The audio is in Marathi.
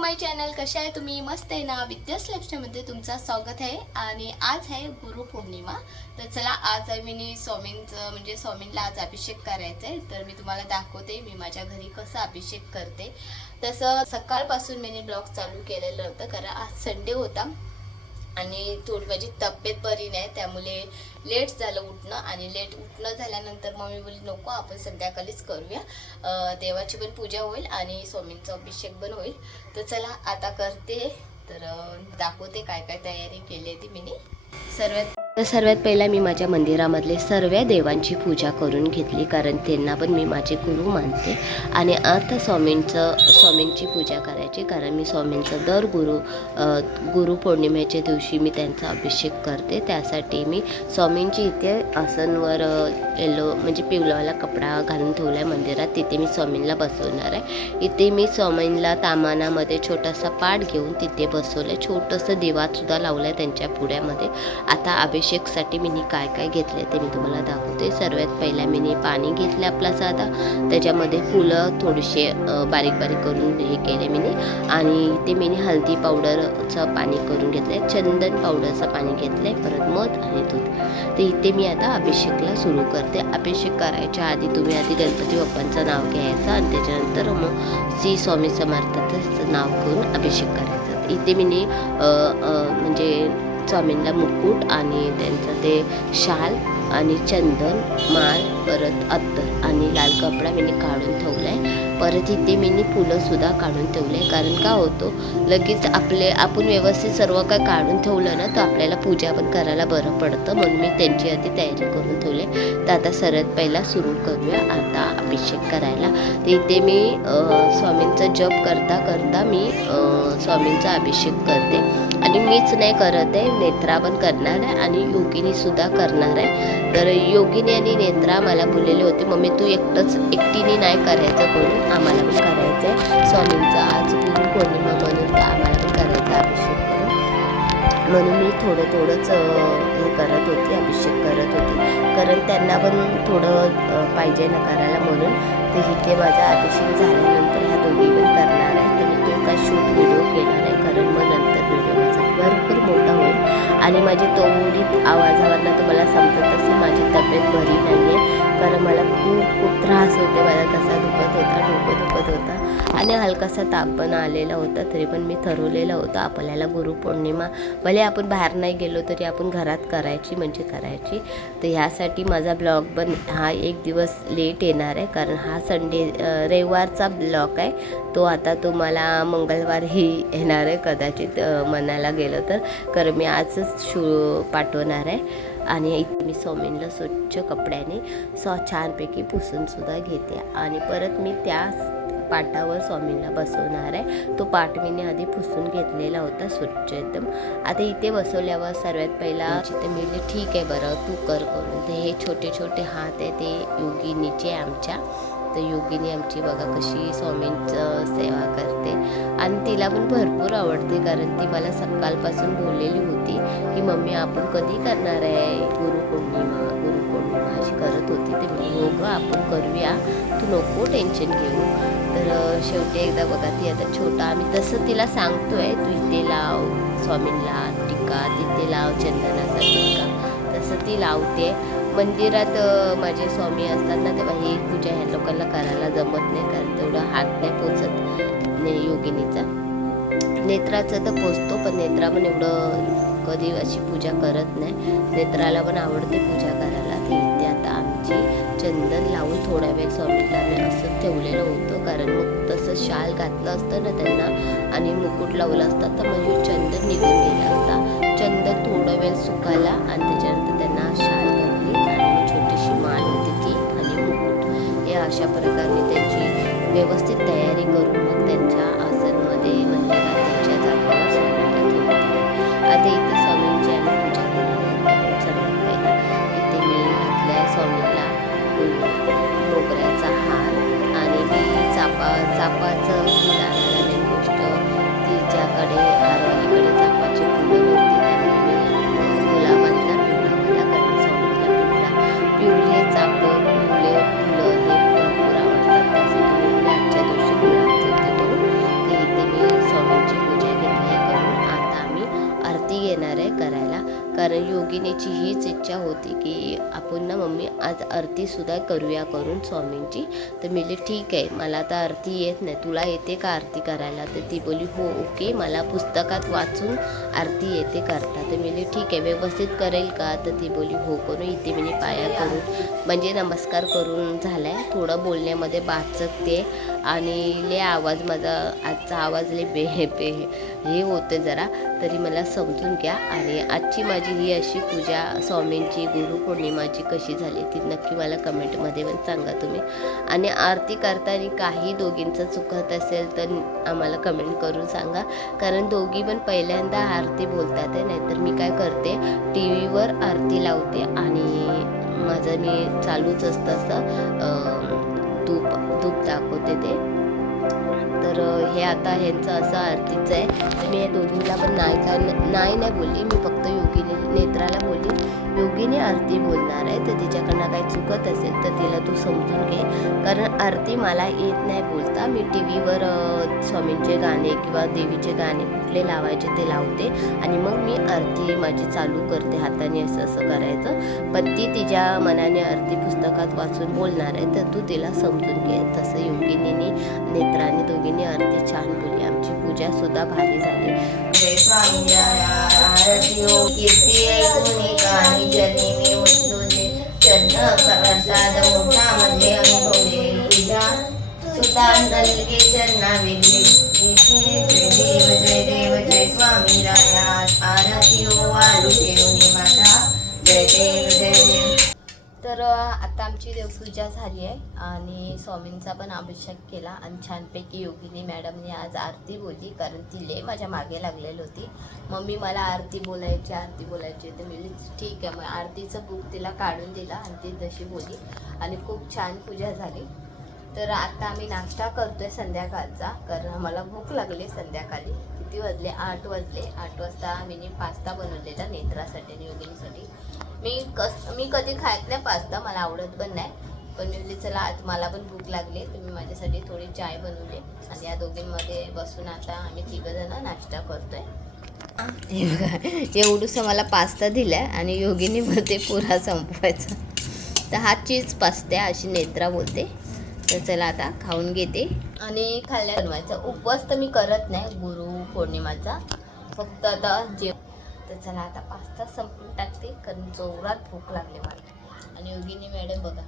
माय चॅनल कशा आहे तुम्ही? मस्त आहे ना? विद्या लक्ष्मीमध्ये तुमचं स्वागत आहे. आणि आज आहे गुरुपौर्णिमा तर चला आज आहे मी स्वामींचं म्हणजे स्वामींना आज अभिषेक करायचा आहे. तर मी तुम्हाला दाखवते मी माझ्या घरी कसं अभिषेक करते. तसं सकाळपासून मी ब्लॉग चालू केलेलं होतं कारण आज संडे होता. आणि थोडी माझी तब्येत बरी नाही त्यामुळे लेट झालं उठणं आणि लेट उठणं झाल्यानंतर मम्मी बोली बोलली नको आपण संध्याकाळीच करूया. देवाची पण पूजा होईल आणि स्वामींचा अभिषेक पण होईल. तर चला आता करते. तर दाखवते काय काय तयारी केली आहे ती मी सर्वात तर सर्वात पहिला मी माझ्या मंदिरामधले सर्व देवांची पूजा करून घेतली कारण त्यांना पण मी माझे गुरु मानते. आणि आता स्वामींचं स्वामींची पूजा करायची कारण मी स्वामींचं दर गुरु गुरुपौर्णिमेच्या दिवशी मी त्यांचा अभिषेक करते. त्यासाठी मी स्वामींची इथे आसनवर येलो म्हणजे पिवलावाला कपडा घालून ठेवला आहे मंदिरात. तिथे मी स्वामींना बसवणार आहे. इथे मी स्वामींना तामानामध्ये छोटासा पाठ घेऊन तिथे बसवलं आहे छोटंसं दिवासुद्धा लावलं आहे त्यांच्या पुढ्यामध्ये. आता अभिषेकसाठी मी काय काय घेतले ते मी तुम्हाला दाखवते. सर्वात पहिला मी पाणी घेतलं आपला साधा. त्याच्यामध्ये फुलं थोडेसे बारीक बारीक करून हे केले मी आणि ते मी हळदी पावडरचं पाणी करून घेतलं आहे चंदन पावडरचं पाणी घेतलं आहे परत मध आणि दूध. तर इथे मी आता अभिषेकला सुरू करते. अभिषेक करायच्या आधी तुम्ही आधी गणपती बाप्पांचं नाव घ्यायचं आणि त्याच्यानंतर मग श्री स्वामी समर्थाचं नाव घेऊन अभिषेक करायचा. इथे मी म्हणजे स्वामींना मुकुट आणि त्यांचं ते शाल आणि चंदन माळ परत अत्तर आणि लाल कपडा मी काढून ठेवला आहे परत इथे मी फुलंसुद्धा काढून ठेवले आहे कारण का होतो? लगेच आपले आपण व्यवस्थित सर्व काय काढून ठेवलं ना तर आपल्याला पूजा पण करायला बरं पडतं. म्हणून मी त्यांची आधी तयारी करून ठेवले. तर आता सर्वात पहिला सुरू करूया. आता अभिषेक करायला. तर इथे मी स्वामींचा जप करता करता मी स्वामींचा अभिषेक करते. आणि मीच नाही करत आहे नेत्रा पण करणार आहे आणि योगिनी सुद्धा करणार आहे. तर योगिनी आणि नेत्रा मला बोललेले होते मम्मी तू एकटंच एकटीने नाही करायचं करून आम्हाला पण करायचं आहे. स्वामींचा आज गुरु पौर्णिमा म्हणून तर आम्हाला पण करायचा अभिषेक करून म्हणून मी थोडं थोडंच हे करत होती अभिषेक करत होती. कारण त्यांना पण थोडं पाहिजे ना करायला म्हणून. तर इथे माझा अभिषेक झाल्यानंतर ह्या दोघी पण करणार मी शूट व्हिडिओ केला नाही. कारण मग नंतर व्हिडिओ माझा भरपूर मोठा होईल. आणि माझी तोडीत आवाजावरनं तुम्हाला समजत असेल माझी तब्येत बरी नाही आहे कारण मला खूप खूप त्रास होते माझा तसा दुखत होता डोकं दुखत होता. आणि हलकासा ताप पण आलेला होता तरी पण मी ठरवलेलं होतं आपल्याला गुरुपौर्णिमा भले आपण बाहेर नाही गेलो तरी आपण घरात करायची म्हणजे करायची. तर ह्यासाठी माझा ब्लॉग पण हा एक दिवस लेट येणार आहे कारण हा संडे रविवारचा ब्लॉग आहे. तो आता तुम्हाला मंगळवारही येणार आहे कदाचित मनाला म्हणायला गेलं तर. कारण मी आजच शू पाठवणार आहे. आणि इथे मी स्वामींना स्वच्छ कपड्याने स्व छानपैकी पुसूनसुद्धा घेते. आणि परत मी त्या पाटावर स्वामींना बसवणार आहे. तो पाट मीने आधी पुसून घेतलेला होता स्वच्छ एकदम आता इथे बसवल्यावर सर्वात पहिला जिथे मी ठीक आहे बरं तू कर करून ते हे छोटे छोटे हात आहे ते योगिनीचे आमच्या. तर योगिनी आमची बघा कशी स्वामींचं सेवा करते. आणि तिला पण भरपूर आवडते कारण ती मला सकाळपासून बोललेली होती. मम्मी आपण कधी करणार आहे? गुरुपौर्णिमा गुरुपौर्णिमा अशी करत होती. ते मी हो गं आपण करूया. तू नको टेन्शन घेऊ. तर शेवटी एकदा बघा ती आता छोटा आम्ही तसं तिला सांगतोय तू इथे लाव स्वामींना टिका तिथे लाव चंदनाचा टिका. तसं ती लावते. मंदिरात माझे स्वामी असतात ना तेव्हा ही पूजा ह्या लोकांना करायला जमत नाही कारण तेवढं हात नाही पोचत योगिनीचा. नेत्राचं तर पोचतो पण नेत्रा पण एवढं कधी अशी पूजा करत नाही. नेत्राला पण आवडते पूजा करायला. ती इथे आता आमची चंदन लावून थोडा वेळ स्वामीला मी असं ठेवलेलं होतं. कारण मग तसं शाल घातलं असतं ना त्यांना आणि मुकुट लावलं असतं. तर म्हणजे चंदन निघून गेलं असता. चंदन थोडा वेळ सुकायला आणि त्याच्यानंतर त्यांना शाल घातली आणि मग छोटीशी माळ होती ती आणि मुकुट. हे अशा प्रकारे त्यांची व्यवस्थित तयारी करून योगिनीची हीच इच्छा होती की आपण ना मम्मी आज आरतीसुद्धा करूया करून स्वामींची. तर मी ठीक आहे मला आता आरती येत नाही. तुला येते का आरती करायला? तर ती बोली हो ओके. मला पुस्तकात वाचून आरती येते करता. तर मी ठीक आहे व्यवस्थित करेल का? तर ती बोली हो करून इथे मी पाया करून. म्हणजे नमस्कार करून झालाय. थोडं बोलण्यामध्ये बाचकते आणि ले आवाज माझा आजचा आवाज ले बे बे हे होते जरा. तरी मला समजून घ्या. आणि आजची माझी ही अशी पूजा स्वामींची गुरुपौर्णिमाची कशी झाली ती नक्की मला कमेंटमध्ये पण सांगा तुम्ही. आणि आरती करताना काही दोघींचं चुकत असेल तर आम्हाला कमेंट करून सांगा. कारण दोघी पण पहिल्यांदा आरती बोलतात आहे नाहीतर मी काय करते टी व्हीवर आरती लावते. आणि माझं मी चालूच असतं असं धूप धूप दाखवते ते. तर हे आता ह्यांचं असं आरतीचं आहे. तर मी या दोघींना पण नाही काय नाही नाही बोलली. मी फक्त योगिनी नेत्राला बोलली योगिनी आरती बोलणार आहे तर तिच्याकडनं काही चुकत असेल तर तिला तू समजून घे. कारण आरती मला येत नाही बोलता. मी टी व्हीवर स्वामींचे गाणे किंवा देवीचे गाणे कुठले लावायचे ते लावते आणि मग मी आरती माझी चालू करते हाताने असं असं करायचं. पण ती तिच्या मनाने आरती पुस्तकात वाचून बोलणार आहे तर तू तिला समजून घे. तसं योगिनीने नेत्राने दोघींनी आरती छान बोलली. आमची पूजा सुद्धा भारी झाली. आरती हो जनी मी उचलून चंद प्रसाद मोठा मध्ये अनुभवले तुझ्या सुता नलगे चरणा वेगळे जय देव जय देव जय स्वामी राया. आरती ओ आलू ठेवणी माता. जय देव जय देव. तर आता आमची देवपूजा झाली आहे आणि स्वामींचा पण अभिषेक केला आणि छानपैकी योगिनी मॅडमने आज आरती बोलली कारण ती लय माझ्या मागे लागलेली होती. मम्मी मला आरती बोलायची आरती बोलायची तर मी ठीक आहे. मग आरतीचं बुक तिला काढून दिला आणि ती तशी बोलली आणि खूप छान पूजा झाली. तर आता आम्ही नाश्ता करतो आहे संध्याकाळचा कारण मला भूक लागली संध्याकाळी. किती वाजले? आठ वाजले. आठ वाजता मी पास्ता बनवलेला नेत्रासाठी आणि योगिनीसाठी. मी कस मी कधी खात नाही पास्ता मला आवडत पण नाही. पण मी म्हणजे चला आज मला पण भूक लागली तर मी माझ्यासाठी थोडी चाय बनवली आणि या दोघींमध्ये बसून आता आम्ही तिघंजणं नाश्ता करतोय. हे बघा एवढूसा मला पास्ता दिला आणि योगिनी मध्ये पुरा संपवायचा. तर हा चीज पास्ता अशी नेत्रा बोलते. तर चला आता खाऊन घेते. आणि खाल्ल्या बनवायचा. उपवास तर मी करत नाही गुरु पौर्णिमाचा. फक्त आता जेव तर चला आता पास्ता संपून टाकते. कारण जोरात भूक लागली मला. आणि योगिनी मॅडम बघा